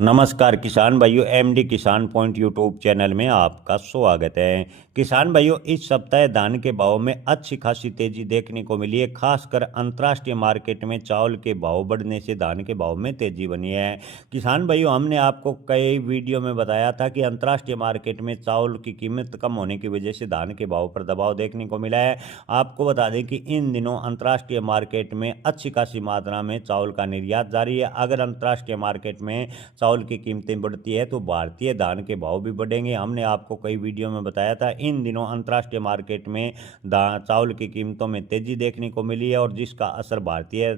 नमस्कार किसान भाइयों, एमडी किसान पॉइंट यूट्यूब चैनल में आपका स्वागत है। किसान भाइयों, इस सप्ताह धान के भाव में अच्छी खासी तेजी देखने को मिली है। खासकर अंतर्राष्ट्रीय मार्केट में चावल के भाव बढ़ने से धान के भाव में तेजी बनी है। किसान भाइयों, हमने आपको कई वीडियो में बताया था कि अंतर्राष्ट्रीय मार्केट में चावल की कीमत कम होने की वजह से धान के भाव पर दबाव देखने को मिला है। आपको बता दें कि इन दिनों अंतर्राष्ट्रीय मार्केट में अच्छी खासी मात्रा में चावल का निर्यात जारी है। अगर अंतर्राष्ट्रीय मार्केट में चावल की कीमतें बढ़ती है तो भारतीय धान के भाव भी बढ़ेंगे। हमने आपको कई वीडियो में बताया था, इन दिनों अंतर्राष्ट्रीय मार्केट में चावल की कीमतों में तेजी देखने को मिली है और जिसका असर भारतीय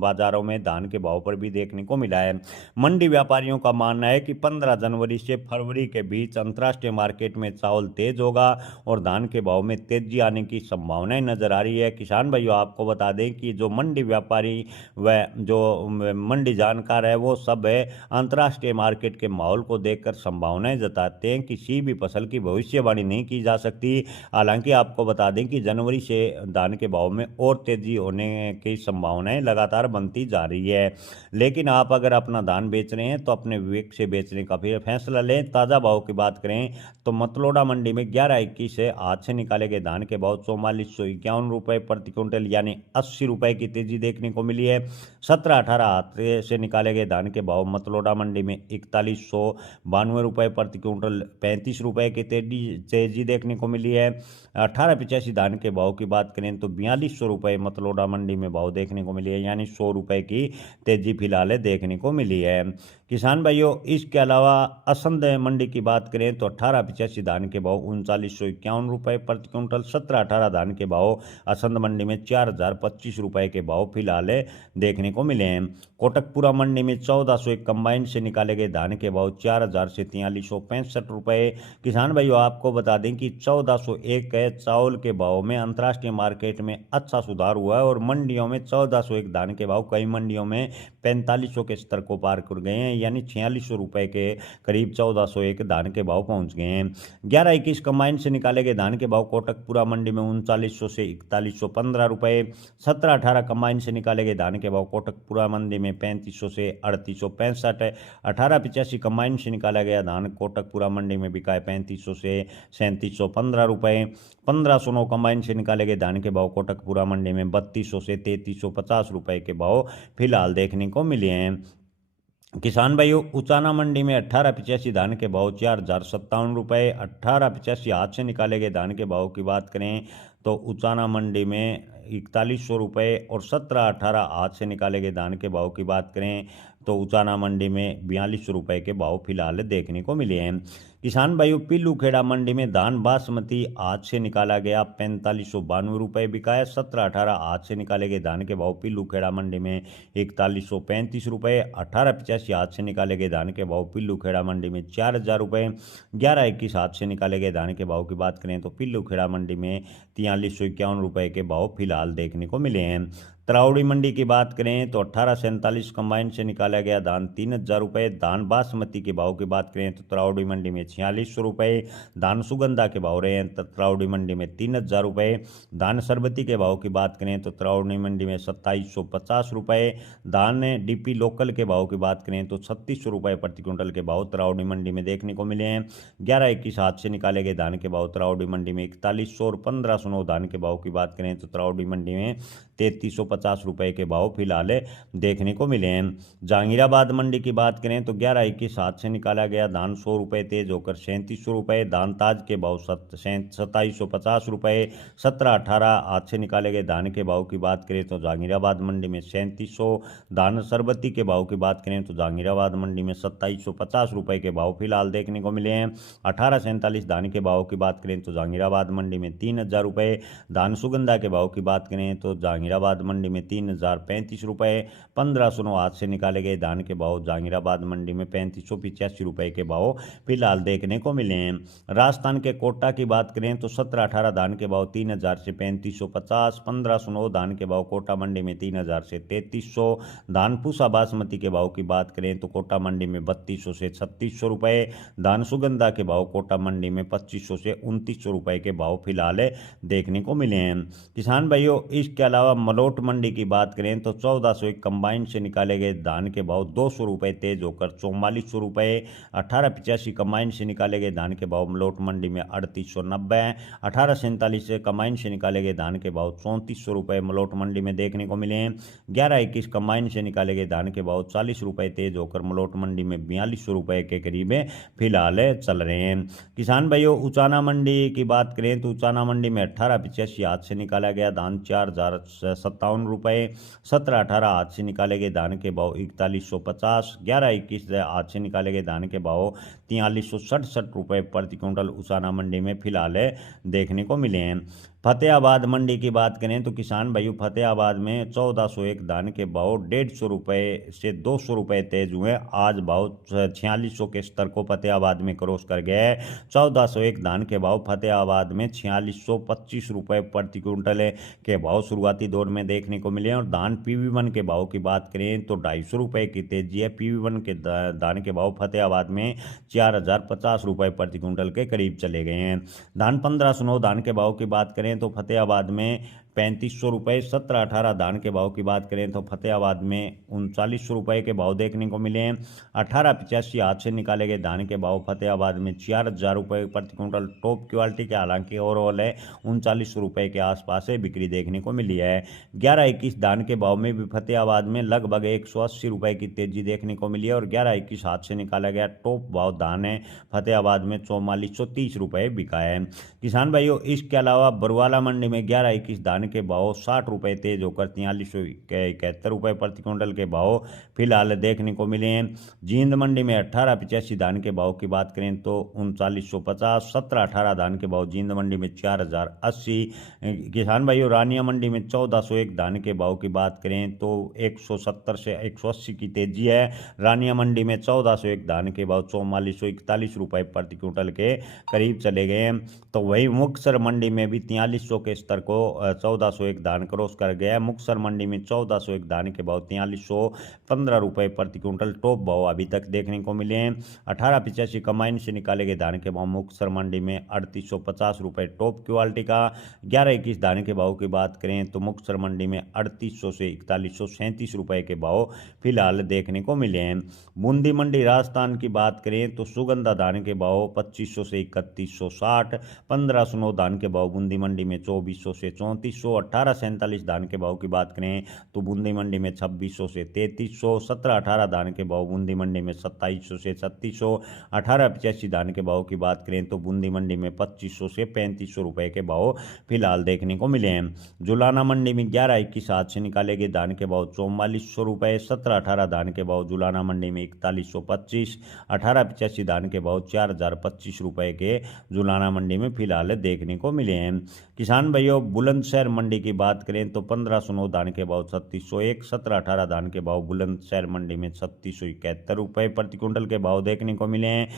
बाजारों में धान के भाव पर भी देखने को मिला है। मंडी व्यापारियों का मानना है कि 15 जनवरी से फरवरी के बीच अंतर्राष्ट्रीय मार्केट में चावल तेज होगा और धान के भाव में तेजी आने की संभावनाएं नजर आ रही है। किसान भाइयों, आपको बता दें कि जो मंडी व्यापारी व जो मंडी जानकार है वो सब है अंतर्राष्ट्रीय मार्केट के माहौल को देखकर संभावनाएं जताते हैं। किसी भी फसल की भविष्यवाणी नहीं की जा सकती। हालांकि आपको बता दें कि जनवरी से धान के भाव में और तेजी होने की संभावनाएं लगातार बनती जा रही है। लेकिन आप अगर अपना धान बेच रहे हैं तो अपने विवेक से बेचने का फिर फैसला लें। ताज़ा भाव की बात करें तो मतलोडा मंडी में 11-21 से आज से निकाले गए धान के भाव 4451 रुपये प्रति क्विंटल यानी 80 रुपये की तेजी देखने को मिली है। 17-18 हाथ से निकाले गए धान के भाव मतलोडा मंडी में 4192 रुपये प्रति क्विंटल 35 रुपये की तेजी देखने को मिली है। 1885 धान के भाव की बात करें तो 4200 रुपये मतलोडा मंडी में भाव देखने को मिली है यानी 100 रुपये की तेजी फिलहाल देखने को मिली है। किसान भाइयों, इसके अलावा असंध मंडी की बात करें तो 1885 धान के भाव 3951 रुपये प्रति क्विंटल, 17-18 धान के भाव असंध मंडी में 4025 रुपये के भाव फिलहाल देखने को मिले हैं। कोटकपुरा मंडी में 1401 कंबाइन से निकाले गए धान के भाव 4000 से 4365 रुपये। किसान भाइयों, आपको बता दें कि 1401 चावल के भाव में अंतर्राष्ट्रीय मार्केट में अच्छा सुधार हुआ है और मंडियों में 1401 धान के भाव कई मंडियों में 4500 के स्तर को पार कर गए हैं यानी 4600 रुपये के करीब 1401 धान के भाव पहुंच गए हैं। 11-21 कंबाइन से निकाले गए धान के भाव कोटकपुरा मंडी में 3900 से 4115 रुपये। 17-18 कंबाइन से निकाले गए धान के भाव कोटकपुरा मंडी में 3500 से 3865। 18-85 कंबाइन से निकाला गया धान कोटकपुरा मंडी में बिका है 3500 से 3715 रुपये। 1509 कंबाइन से निकाले गए धान के भाव कोटकपुरा मंडी में 3200 से 3350 रुपये के भाव फिलहाल देखने को मिले हैं। किसान भाइयों, उचाना मंडी में 1885 धान के भाव 4057 रुपये। 1885 हाथ से निकाले गए धान के भाव की बात करें तो उचाना मंडी में 4100 रुपये और 17-18 हाथ से निकाले गए धान के भाव की बात करें तो उचाना मंडी में 4200 रुपये के भाव फिलहाल देखने को मिले हैं। किसान भाइयों, पिल्लूखेड़ा मंडी में धान बासमती आज से निकाला गया 4592 रुपये बिका है। 17-18 आज से निकाले गए धान के भाव पिल्लूखेड़ा मंडी में 4135 रुपये। 1885 आज से निकाले गए धान के भाव पिल्लूखेड़ा मंडी में 4000 रुपये। 11-21 आज से निकाले गए धान के भाव की बात करें तो पिल्लूखेड़ा मंडी में 4351 रुपये के भाव फिलहाल देखने को मिले हैं। तरावड़ी मंडी की बात करें तो 1847 कंबाइन से निकाला गया धान 3000 रुपये। धान बासमती के भाव की बात करें तो तरावड़ी मंडी में 4600 रुपये। धान सुगंधा के भाव रहे हैं तरावड़ी मंडी में 3000 रुपये। धान सरबती के भाव की बात करें तो तरावड़ी मंडी में 2750 रुपये। धान डीपी लोकल के भाव की बात करें तो 3600 रुपये प्रति क्विंटल के भाव तरावड़ी मंडी में देखने को मिले हैं। 11-21 हाथ से निकाले गए धान के भाव तरावड़ी मंडी में 4100 और 1509 धान के भाव की बात करें तो तरावड़ी मंडी में 3350 रुपये के भाव फिलहाल देखने को मिले हैं। जहांगीराबाद मंडी की बात करें तो 11-21 हाथ से निकाला गया धान 100 रुपये तेज होकर 3700 रुपये। धान ताज के भाव 2750 रुपये। 17-18 हाथ से निकाले गए धान के भाव की बात करें तो जहांगीराबाद मंडी में 3700। धान सरबती के भाव की बात करें तो जहांगीराबाद मंडी में 2750 रुपये के भाव फिलहाल देखने को मिले हैं। 1847 धान के भाव की बात करें तो जहांगीराबाद मंडी में 3000 रुपये। धान सुगंधा के भाव की बात करें तो जहांगीराबाद मंडी में 3035 रुपये। 1509 हाथ से निकाले गए धान के भाव जहांगीराबाद मंडी में 3585 रुपये के भाव फिलहाल देखने को मिले हैं। राजस्थान के कोटा की बात करें तो 17-18 धान के भाव 3000 से 3550। 1509 धान के भाव कोटा मंडी में 3000 से 3300। धान पूसा बासमती के भाव की बात करें तो कोटा मंडी में 3200 से 3600 रुपये। धान सुगंधा के भाव कोटा मंडी में 2500 से 2900 रुपये के भाव फिलहाल देखने को मिले हैं। किसान भाइयों, इसके अलावा मलोट मंडी की बात करें तो 1401 कंबाइन से निकाले गए धान के भाव 200 रुपये तेज होकर 4400 रुपये। 1885 कंबाइन से निकाले गए धान के भाव मलोट मंडी में 3890। 1847 से कंबाइन से निकाले गए धान के भाव 3400 रुपये मलोट मंडी में देखने को मिले हैं। 1121 कंबाइन से निकाले गए धान के भाव 40 रुपये तेज होकर मलोट मंडी में 4200 रुपये के करीब फिलहाल चल रहे हैं। किसान भाइयों उचाना मंडी की बात करें तो उचाना मंडी में 1885 हाथ से निकाला गया धान 4057 रुपये। 1718 हाथ से निकाले गए धान के भाव 4150। 1121 हाथ से निकाले गए धान के भाव 4367 रुपये प्रति क्विंटल उचाना मंडी में फिलहाल देखने को मिले हैं। फतेहाबाद मंडी की बात करें तो किसान भाइयों फतेहाबाद में 1401 धान के भाव 150 रुपये से 200 रुपये तेज हुए। आज भाव 4600 के स्तर को फतेहाबाद में क्रॉस कर गया है। 1401 धान के भाव फतेहाबाद में 4625 रुपये प्रति क्विंटल के भाव शुरुआती दौर में देखने को मिले हैं। और धान PV1 के भाव की बात करें तो 250 रुपये की तेजी है। PV1 के धान के भाव फतेहाबाद में 4050 रुपये प्रति क्विंटल के करीब चले गए हैं। धान 1509 धान के भाव की बात करें तो फतेहाबाद में 3500 रुपये। 1718 धान के भाव की बात करें तो फतेहाबाद में 3900 रुपये के भाव देखने को मिले हैं। 1885 हाथ से निकाले गए धान के भाव फतेहाबाद में 4000 रुपये प्रति क्विंटल टॉप क्वालिटी के, हालांकि ओवरऑल है 3900 रुपये के आसपास बिक्री देखने को मिली है। 1121 धान के भाव में भी फतेहाबाद में लगभग 180 रुपये की तेजी देखने को मिली है। और 1121 हाथ से निकाला गया टॉप भाव धान है फतेहाबाद में 4430 रुपये बिका है। किसान भाइयों इसके अलावा बरवाला मंडी में 1121 धान के भाव 60 रुपये तेज होकर 4371 रुपये प्रति क्विंटल के भाव फिलहाल देखने को मिले हैं। जींद मंडी में 1885 धान के भाव की बात करें तो 3950। 1718 धान के भाव जींद मंडी में 4080। किसान भाइयों रानिया मंडी में 1401 धान के भाव की बात करें तो 170 से 180 की तेजी है। रानिया मंडी में 1401 धान के भाव 4441 रुपये प्रति क्विंटल के करीब चले गए हैं। तो वही मुक्तसर मंडी में भी 4300 के स्तर को 1401 धान क्रॉस कर गया है। मुक्तसर मंडी में 1401 धान के भाव 4315 रुपये प्रति क्विंटल टॉप भाव अभी तक देखने को मिले हैं। 1885 कंबाइन से निकाले गए धान के भाव मुक्तसर मंडी में 3850 रुपये टॉप क्वालिटी का। 1121 धान के भाव की बात करें तो मुक्तसर मंडी में 3800 से 4137 रुपये के भाव फिलहाल देखने को मिले हैं। बूंदी मंडी राजस्थान की बात करें तो सुगंधा धान के भाव 2500 से 3160। 1509 धान के भाव बूंदी मंडी में 2400 से 3400। 1847 धान के भाव की बात करें तो बूंदी मंडी में 2600 से 3300। 1718 धान के भाव बूंदी मंडी में 2700 से 3600। 1885 धान के भाव की बात करें तो बूंदी मंडी में 2500 से 3500 रुपये के भाव फिलहाल देखने को मिले हैं। जुलाना मंडी में 1121 हाथ से निकाले गए धान के भाव 4400 रुपये। 1718 धान के भाव जुलाना मंडी में 4125। 1885 धान के भाव 4025 रुपये के जुलाना मंडी में फिलहाल देखने को मिले हैं। किसान भाइयों बुलंदशहर मंडी की बात करें तो 1509 धान के भाव 3601। 1718 धान के भाव बुलंदशहर मंडी में 3671 रुपये प्रति क्विंटल के भाव देखने को मिले हैं।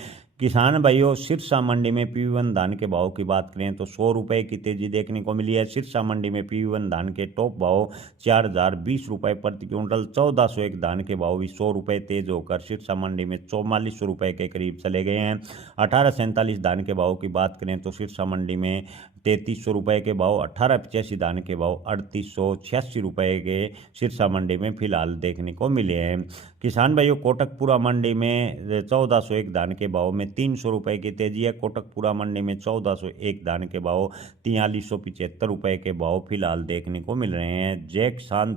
किसान भाइयों सिरसा मंडी में PV1 धान के भाव की बात करें तो 100 रुपये की तेजी देखने को मिली है। सिरसा मंडी में PV1 धान के टॉप भाव 4020 रुपये प्रति क्विंटल। 1401 धान के भाव भी 100 रुपये तेज होकर सिरसा मंडी में 4400 रुपये के करीब चले गए हैं। 1847 धान के भाव की बात करें तो सिरसा मंडी में 3300 रुपये के भाव। 1885 धान के भाव 3886 रुपये के सिरसा मंडी में फिलहाल देखने को मिले हैं। किसान भाइयों कोटकपुरा मंडी में 1401 धान के भाव में 300 रुपये की तेजी है। कोटकपुरा मंडी में 1401 धान के भाव 4375 रुपये के भाव फिलहाल देखने को मिल रहे हैं। जय किसान।